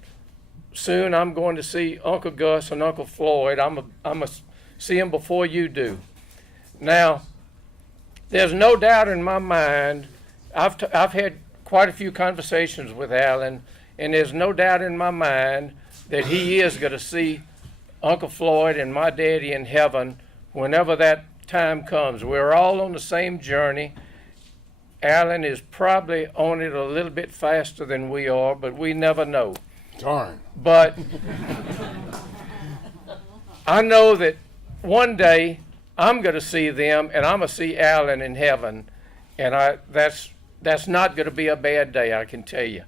soon I'm going to see Uncle Gus and Uncle Floyd. I'm going to see him before you do. Now, there's no doubt in my mind, I've had quite a few conversations with Alan, and there's no doubt in my mind that he is going to see Uncle Floyd and my daddy in heaven whenever that time comes. We're all on the same journey. Alan is probably on it a little bit faster than we are, but we never know. Darn. But I know that one day I'm going to see them, and I'm going to see Alan in heaven, and that's not going to be a bad day, I can tell you.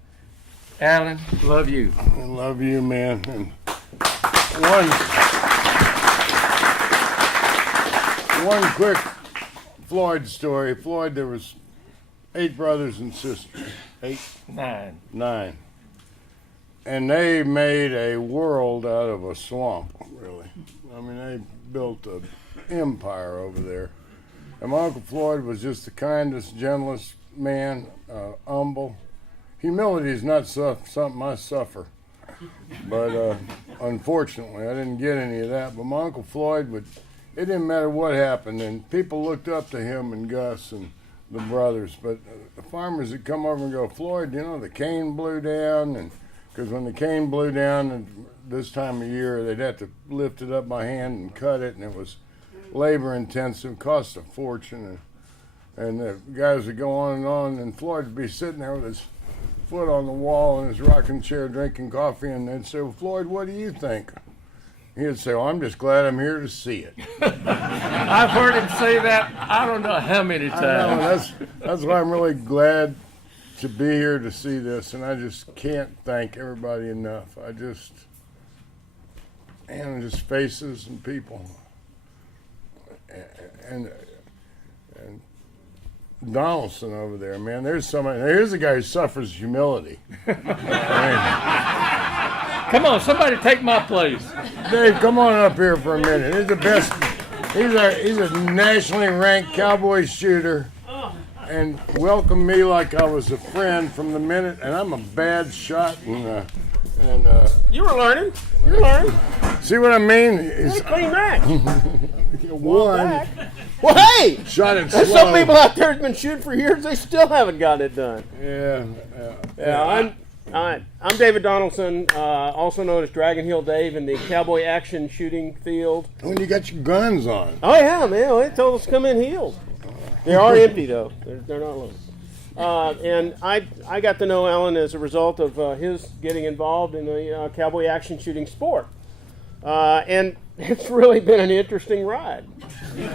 Alan, love you. I love you, man. And one quick Floyd story. Floyd, there was 8 brothers and sisters. 8? 9. 9. And they made a world out of a swamp, really. I mean, they built an empire over there. And my Uncle Floyd was just the kindest, gentlest man, humble. Humility is not something I suffer. But unfortunately, I didn't get any of that. But my Uncle Floyd it didn't matter what happened. And people looked up to him and Gus and the brothers. But the farmers would come over and go, Floyd, you know, the cane blew down. And because when the cane blew down and this time of year, they'd have to lift it up by hand and cut it. And it was labor intensive, cost a fortune. And the guys would go on, and Floyd would be sitting there with his foot on the wall in his rocking chair drinking coffee, and they'd say, well, Floyd, what do you think? He'd say, well, I'm just glad I'm here to see it. I've heard him say that I don't know how many times. I know, that's why I'm really glad to be here to see this, and I just can't thank everybody enough. Just faces and people. And Donaldson over there, man. Here's a guy who suffers humility. Come on, somebody take my place. Dave, come on up here for a minute. He's the best. He's a nationally ranked cowboy shooter, and welcomed me like I was a friend from the minute. And I'm a bad shot, and you were learning. You're learning. See what I mean? It's clean back. One. Well, hey! Shot it There's slow. some people out there that's been shooting for years. They still haven't gotten it done. Yeah. I'm David Donaldson, also known as Dragon Hill Dave in the cowboy action shooting field. When you got your guns on. Oh yeah, man. Well, they told us to come in healed. They are empty though. They're not loaded. And I got to know Alan as a result of his getting involved in the cowboy action shooting sport. And it's really been an interesting ride. He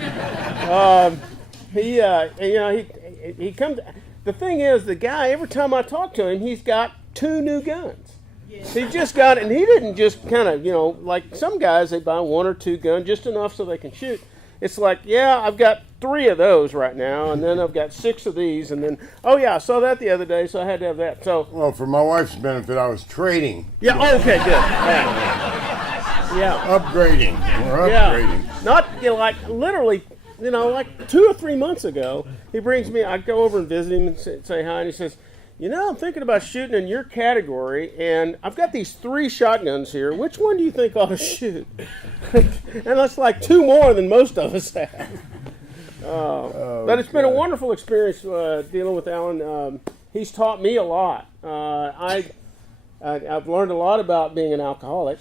comes. The thing is, the guy, every time I talk to him, he's got 2 new guns. Yeah. He just got it, and he didn't just kind of, like some guys, they buy 1 or 2 guns, just enough so they can shoot. It's like, yeah, I've got 3 of those right now, and then I've got 6 of these, and then, oh yeah, I saw that the other day, so I had to have that. So, well, for my wife's benefit, I was trading. Yeah. Oh, okay. Good. Yeah. Upgrading. We're upgrading. Yeah. Not like literally. Like 2 or 3 months ago, he brings me, I go over and visit him and say hi, and he says, I'm thinking about shooting in your category, and I've got these 3 shotguns here. Which one do you think I ought to shoot? And that's like 2 more than most of us have. But it's been a wonderful experience dealing with Alan. He's taught me a lot. I've learned a lot about being an alcoholic.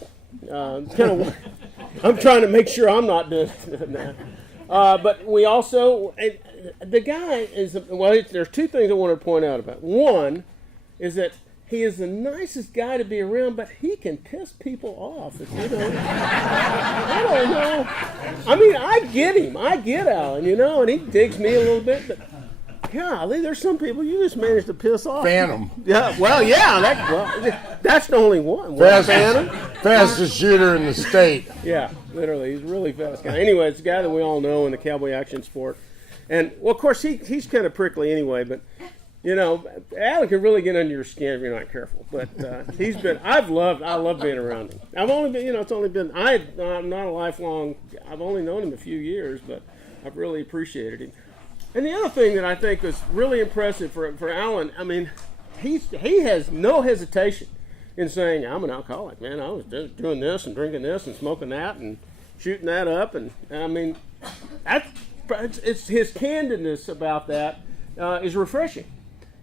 I'm trying to make sure I'm not doing that. But we also, the guy is, there's 2 things I want to point out about. One is that he is the nicest guy to be around, but he can piss people off. I don't know. I mean, I get him. I get Alan, and he digs me a little bit, but golly, there's some people you just manage to piss off. Phantom. Yeah, well, yeah, that's the only one. Fastest shooter in the state. Yeah, literally, he's a really fast guy. Anyway, it's a guy that we all know in the cowboy action sport, and well, of course, he's kind of prickly anyway. But Alan can really get under your skin if you're not careful. But I love being around him. I've only been, I'm not a lifelong. I've only known him a few years, but I've really appreciated him. And the other thing that I think was really impressive for Alan, I mean, he has no hesitation in saying, I'm an alcoholic, man. I was doing this and drinking this and smoking that and shooting that up. And I mean, it's his candidness about that is refreshing.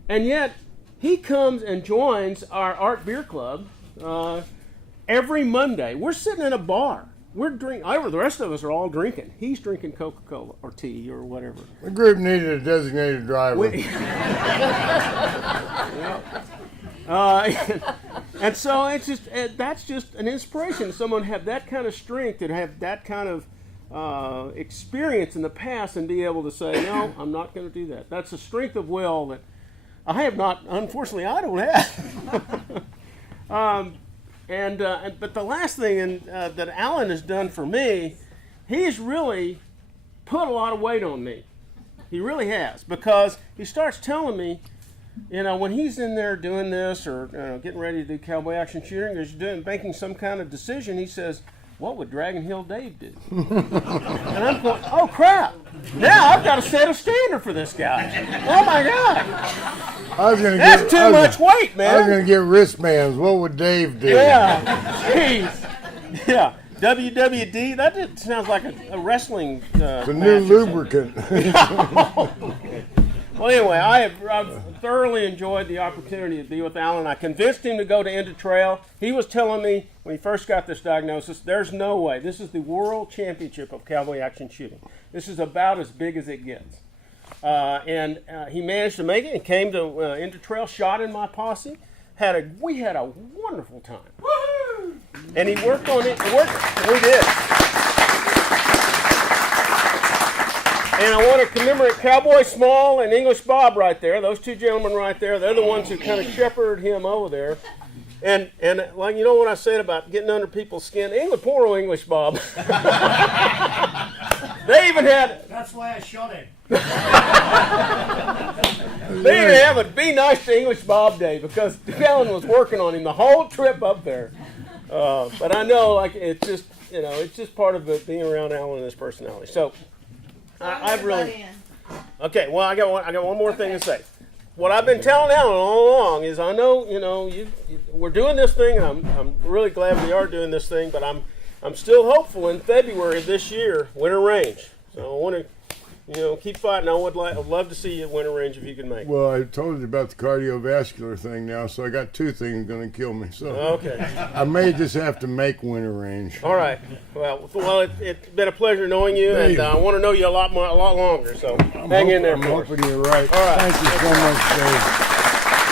And yet, he comes and joins our Art Beer Club every Monday. We're sitting in a bar. We're drinking. The rest of us are all drinking. He's drinking Coca-Cola or tea or whatever. The group needed a designated driver. And so it's just that's just an inspiration. Someone have that kind of strength and have that kind of experience in the past and be able to say, no, I'm not going to do that. That's a strength of will that I have not. Unfortunately, I don't have. But the last thing that Alan has done for me, he's really put a lot of weight on me. He really has, because he starts telling me, when he's in there doing this or getting ready to do cowboy action shooting, or he's making some kind of decision, he says, "What would Dragon Hill Dave do?" And I'm going, "Oh crap! Now I've got to set a standard for this guy." Oh my God! That's too much weight, man. I was gonna get wristbands. What would Dave do? Yeah, jeez. Yeah, WWD. That sounds like a wrestling. It's a new lubricant. Well, anyway, I've thoroughly enjoyed the opportunity to be with Alan. I convinced him to go to Into Trail. He was telling me when he first got this diagnosis, there's no way. This is the World Championship of Cowboy Action Shooting. This is about as big as it gets. And he managed to make it and came to Into Trail, shot in my posse. We had a wonderful time. Woo-hoo! And he worked on it. We did. And I want to commemorate Cowboy Small and English Bob right there. Those two gentlemen right there. They're the ones who kind of shepherded him over there. And like, what I said about getting under people's skin? Poor old English Bob. They even had... That's why I shot him. They even have a Be Nice to English Bob Day, because Alan was working on him the whole trip up there. But I know, it's just part of being around Alan and his personality. So... I've really okay. Well, I got one more thing to say. What I've been telling Alan all along is, I know we're doing this thing. And I'm really glad we are doing this thing, but I'm still hopeful in February of this year, Winter Range. So I want to keep fighting. I'd love to see you at Winter Range if you can make it. Well, I told you about the cardiovascular thing now, so I got two things going to kill me. So okay, I may just have to make Winter Range. All right. Well, it's been a pleasure knowing you, and I want to know you a lot longer. So hang in there. I'm hoping you're right. All right. Thank you so much, Dave.